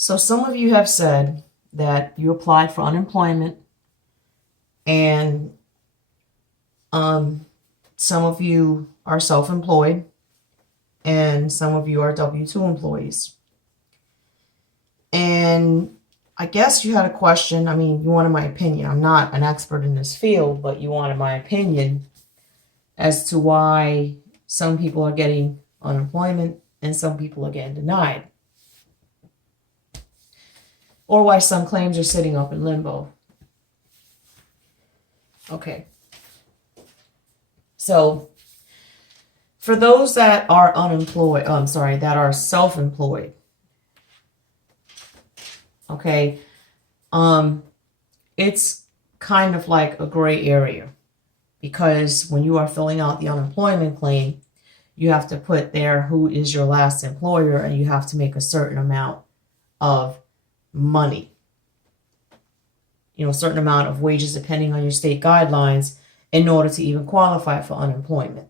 So some of you have said that you applied for unemployment and some of you are self-employed and some of you are W-2 employees. And I guess you had a question. I mean, you wanted my opinion. I'm not an expert in this field, but you wanted my opinion as to why some people are getting unemployment and some people are getting denied. Or why some claims are sitting up in limbo. Okay. So for those that are unemployed, that are self-employed, okay, it's kind of like a gray area because when you are filling out the unemployment claim, you have to put there who is your last employer and you have to make a certain amount of money, a certain amount of wages depending on your state guidelines in order to even qualify for unemployment.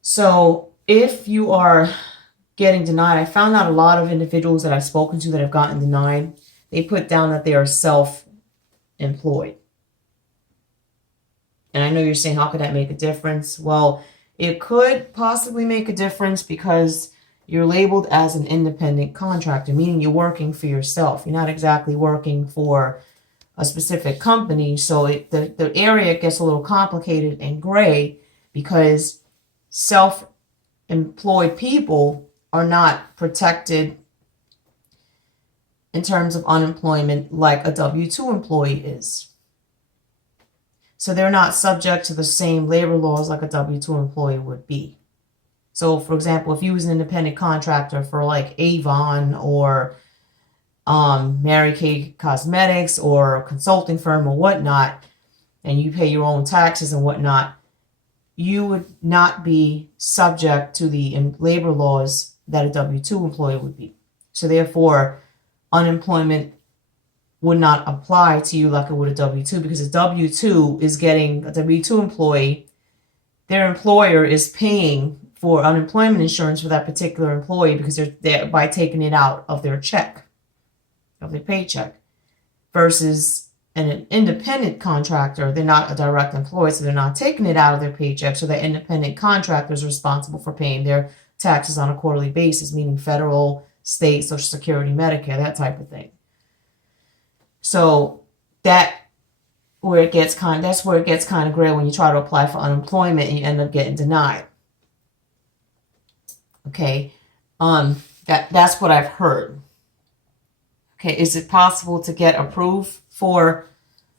So if you are getting denied, I found out a lot of individuals that I've spoken to that have gotten denied, they put down that they are self-employed. And I know you're saying, how could that make a difference? Well, it could possibly make a difference because you're labeled as an independent contractor, meaning you're working for yourself. You're not exactly working for a specific company. So the area gets a little complicated and gray because self-employed people are not protected in terms of unemployment like a W-2 employee is. So they're not subject to the same labor laws like a W-2 employee would be. So, for example, if you was an independent contractor for like Avon or Mary Kay Cosmetics or a consulting firm or whatnot, and you pay your own taxes and whatnot, you would not be subject to the labor laws that a W-2 employee would be. So therefore, unemployment would not apply to you like it would a W-2 because a W-2 is getting a W-2 employee, their employer is paying for unemployment insurance for that particular employee because they're by taking it out of their check, of their paycheck, versus an independent contractor. They're not a direct employee, so they're not taking it out of their paycheck. So the independent contractor is responsible for paying their taxes on a quarterly basis, meaning federal, state, Social Security, Medicare, that type of thing. So that's where it gets kind of gray when you try to apply for unemployment and you end up getting denied. Okay, that's what I've heard. Okay, is it possible to get approved for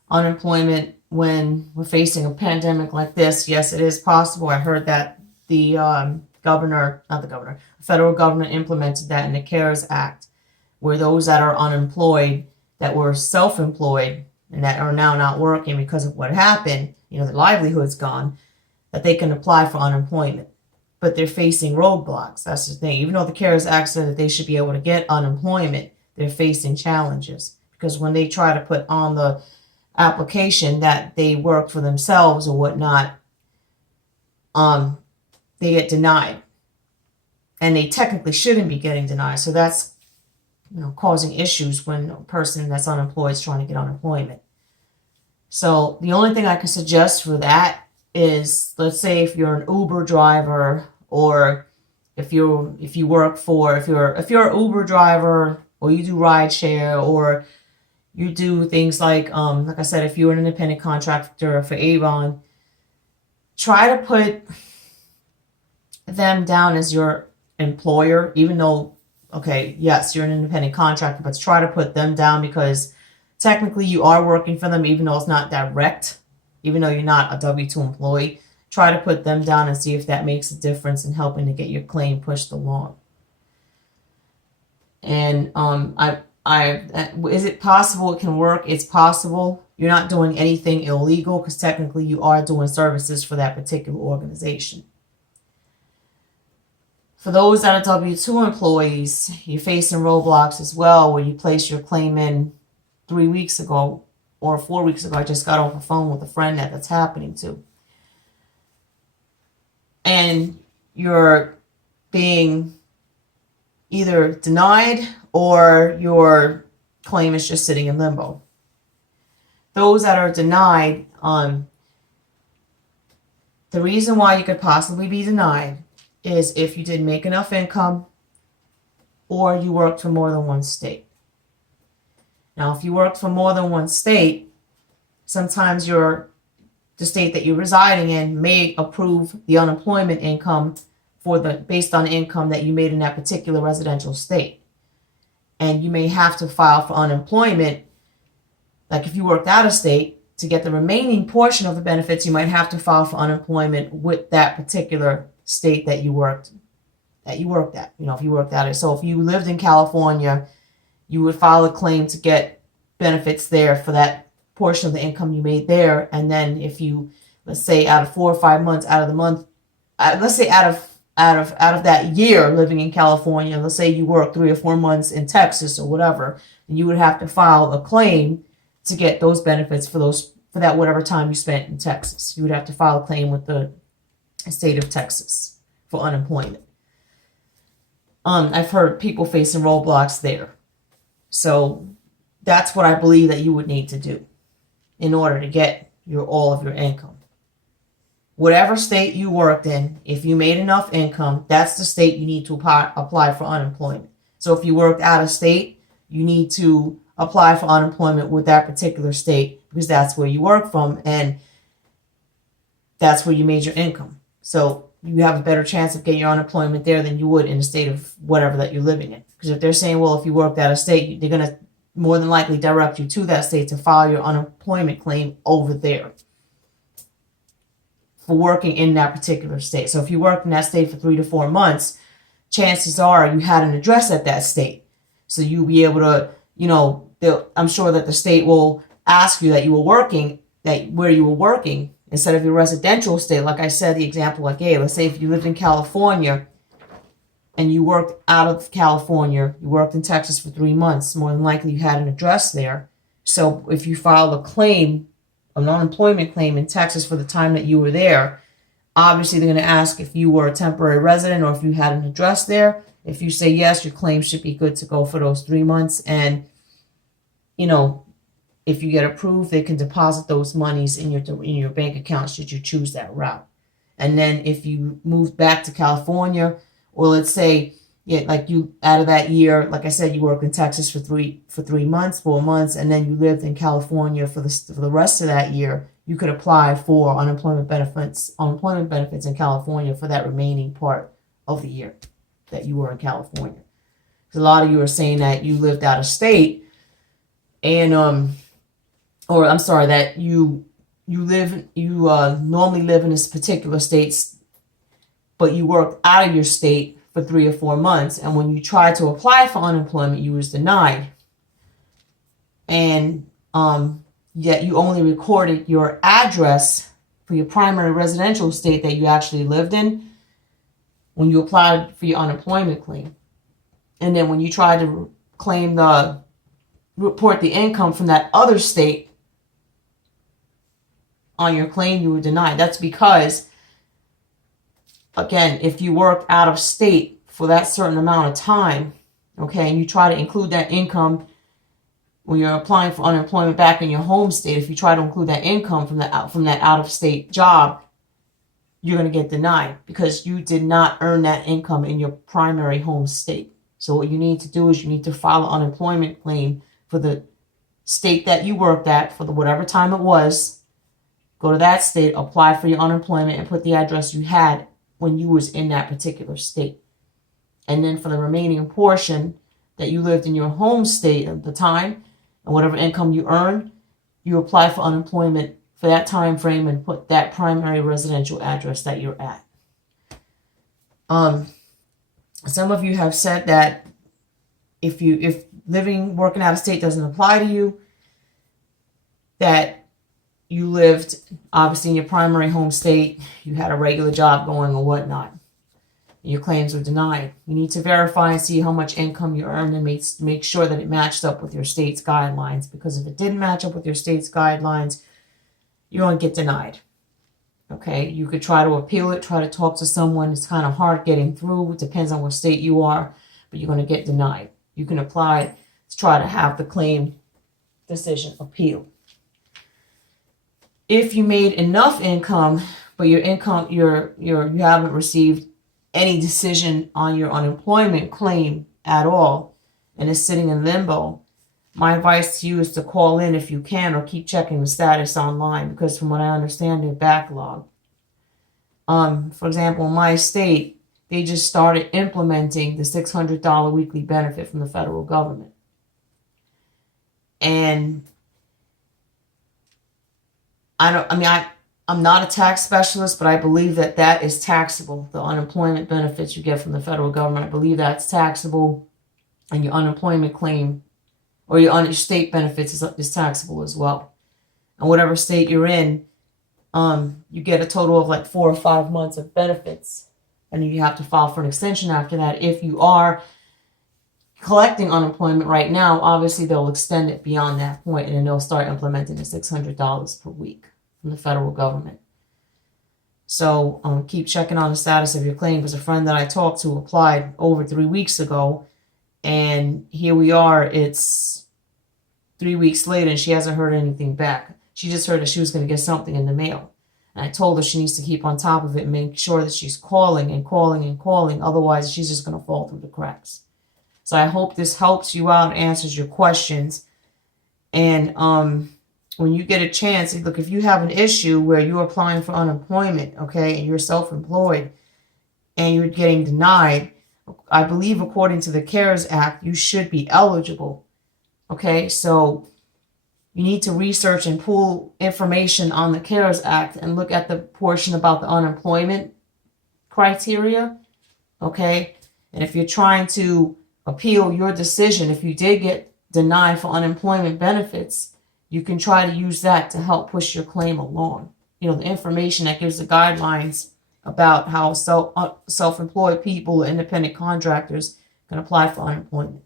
unemployment when we're facing a pandemic like this? Yes, it is possible. I heard that the federal government implemented that in the CARES Act, where those that are unemployed, that were self-employed, and that are now not working because of what happened, their livelihood's gone, that they can apply for unemployment. But they're facing roadblocks. That's the thing. Even though the CARES Act said that they should be able to get unemployment, they're facing challenges. Because when they try to put on the application that they work for themselves or whatnot, they get denied. And they technically shouldn't be getting denied. So that's causing issues when a person that's unemployed is trying to get unemployment. So the only thing I can suggest for that is, let's say if you're an Uber driver, or if you're an Uber driver, or you do rideshare, or you do things like I said, if you're an independent contractor for Avon, try to put them down as your employer, even though, okay, yes, you're an independent contractor, but try to put them down because technically you are working for them, even though it's not direct, even though you're not a W-2 employee. Try to put them down and see if that makes a difference in helping to get your claim pushed along. And is it possible it can work? It's possible. You're not doing anything illegal because technically you are doing services for that particular organization. For those that are W-2 employees, you're facing roadblocks as well, where you placed your claim in 3 weeks ago or 4 weeks ago. I just got off the phone with a friend that's happening to. And you're being either denied or your claim is just sitting in limbo. Those that are denied, the reason why you could possibly be denied is if you didn't make enough income or you worked for more than one state. Now, if you worked for more than one state, sometimes the state that you're residing in may approve the unemployment income based on the income that you made in that particular residential state. And you may have to file for unemployment. Like if you worked out of state, to get the remaining portion of the benefits, you might have to file for unemployment with that particular state that you worked at. If you worked out of. So if you lived in California, you would file a claim to get benefits there for that portion of the income you made there. And then if you, let's say out of 4 or 5 months out of the month, let's say out of that year living in California, let's say you worked 3 or 4 months in Texas or whatever, then you would have to file a claim to get those benefits for that whatever time you spent in Texas. You would have to file a claim with the state of Texas for unemployment. I've heard people facing roadblocks there. So that's what I believe that you would need to do in order to get all of your income. Whatever state you worked in, if you made enough income, that's the state you need to apply for unemployment. So if you worked out of state, you need to apply for unemployment with that particular state because that's where you work from and that's where you made your income. So you have a better chance of getting your unemployment there than you would in the state of whatever that you're living in. Because if they're saying, well, if you worked out of state, they're going to more than likely direct you to that state to file your unemployment claim over there for working in that particular state. So if you worked in that state for 3 to 4 months, chances are you had an address at that state. So you'll be able to, I'm sure that the state will ask you that you were working, where you were working instead of your residential state. Like I said, the example I gave, let's say if you lived in California and you worked out of California, you worked in Texas for 3 months, more than likely you had an address there. So if you filed a claim, an unemployment claim in Texas for the time that you were there, obviously they're going to ask if you were a temporary resident or if you had an address there. If you say yes, your claim should be good to go for those 3 months. And, if you get approved, they can deposit those monies in your bank account should you choose that route. And then if you move back to California, or let's say, like you out of that year, like I said, you worked in Texas for 4 months, and then you lived in California for the rest of that year, you could apply for unemployment benefits in California for that remaining part of the year that you were in California. Because a lot of you are saying that you lived out of state, and that you normally live in this particular state, but you worked out of your state for 3 or 4 months, and when you tried to apply for unemployment, you was denied, and yet you only recorded your address for your primary residential state that you actually lived in when you applied for your unemployment claim. And then when you tried to report the income from that other state on your claim, you were denied. That's because, again, if you work out of state for that certain amount of time, okay, and you try to include that income when you're applying for unemployment back in your home state, if you try to include that income from that out-of-state job, you're going to get denied because you did not earn that income in your primary home state. So what you need to do is you need to file an unemployment claim for the state that you worked at for whatever time it was. Go to that state, apply for your unemployment, and put the address you had when you was in that particular state. And then for the remaining portion that you lived in your home state at the time, and whatever income you earned, you apply for unemployment for that time frame and put that primary residential address that you're at. Some of you have said that if working out of state doesn't apply to you, that you lived obviously in your primary home state, you had a regular job going or whatnot, your claims were denied. You need to verify and see how much income you earned and make sure that it matched up with your state's guidelines, because if it didn't match up with your state's guidelines, you're going to get denied. Okay, you could try to appeal it, try to talk to someone. It's kind of hard getting through. It depends on what state you are. but you're going to get denied. You can apply to try to have the claim decision appealed. If you made enough income, but your income, you haven't received any decision on your unemployment claim at all, and it's sitting in limbo, my advice to you is to call in if you can, or keep checking the status online, because from what I understand, they're backlogged. For example, in my state, they just started implementing the $600 weekly benefit from the federal government. And I'm not a tax specialist, but I believe that that is taxable. The unemployment benefits you get from the federal government, I believe that's taxable, and your unemployment claim or your state benefits is taxable as well. And whatever state you're in, you get a total of like 4 or 5 months of benefits, and you have to file for an extension after that. If you are collecting unemployment right now, obviously they'll extend it beyond that point, and then they'll start implementing the $600 per week from the federal government. So keep checking on the status of your claim, because a friend that I talked to applied over 3 weeks ago, and here we are, it's 3 weeks later, and she hasn't heard anything back. She just heard that she was going to get something in the mail. And I told her she needs to keep on top of it and make sure that she's calling and calling and calling. Otherwise, she's just going to fall through the cracks. So I hope this helps you out and answers your questions. And when you get a chance, look, if you have an issue where you're applying for unemployment, okay, and you're self-employed and you're getting denied, I believe according to the CARES Act, you should be eligible. Okay, so you need to research and pull information on the CARES Act and look at the portion about the unemployment criteria. Okay, and if you're trying to appeal your decision, if you did get denied for unemployment benefits, you can try to use that to help push your claim along. You know, the information that gives the guidelines about how self-employed people, independent contractors can apply for unemployment.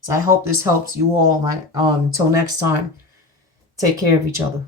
So I hope this helps you all. Until next time, take care of each other.